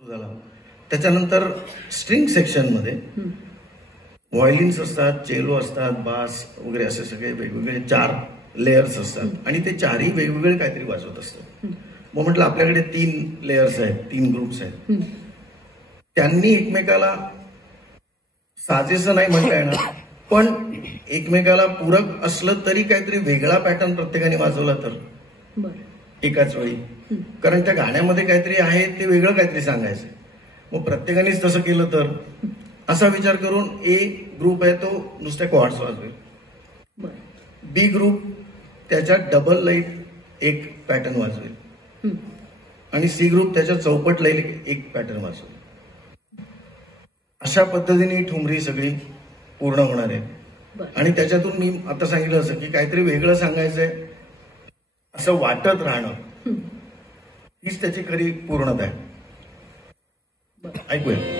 झाला. त्याच्यानंतर स्ट्रिंग सेक्शनमध्ये व्हायोलिन्स असतात, चेलो असतात, बास वगैरे असे सगळे वेगवेगळे 4 लेयर्स असतात आणि ते 4ही वेगवेगळे काहीतरी वाजवत असतात. मग म्हटलं आपल्याकडे 3 लेयर्स आहेत, 3 ग्रुप्स आहेत, त्यांनी एकमेकाला साजेसं नाही म्हणता येणार, पण एकमेकाला पूरक असलं तरी काहीतरी वेगळा पॅटर्न प्रत्येकाने वाजवला तर एकाच वेळी, कारण त्या गाण्यामध्ये काहीतरी आहे ते वेगळं काहीतरी सांगायचं. मग प्रत्येकानेच तसं केलं तर असा विचार करून ए ग्रुप आहे तो नुसत्या कॉर्ड्स वाजवेल, बी ग्रुप त्याच्यात डबल लाईट एक पॅटर्न वाजवेल आणि सी ग्रुप त्याच्यात चौपट लाईट एक पॅटर्न वाजवेल. अशा पद्धतीने ही ठुमरी सगळी पूर्ण होणार आहे. आणि त्याच्यातून मी आता सांगितलं असं की काहीतरी वेगळं सांगायचंय असं वाटत राहणं हीच त्याची खरी पूर्णता आहे. ऐकूया.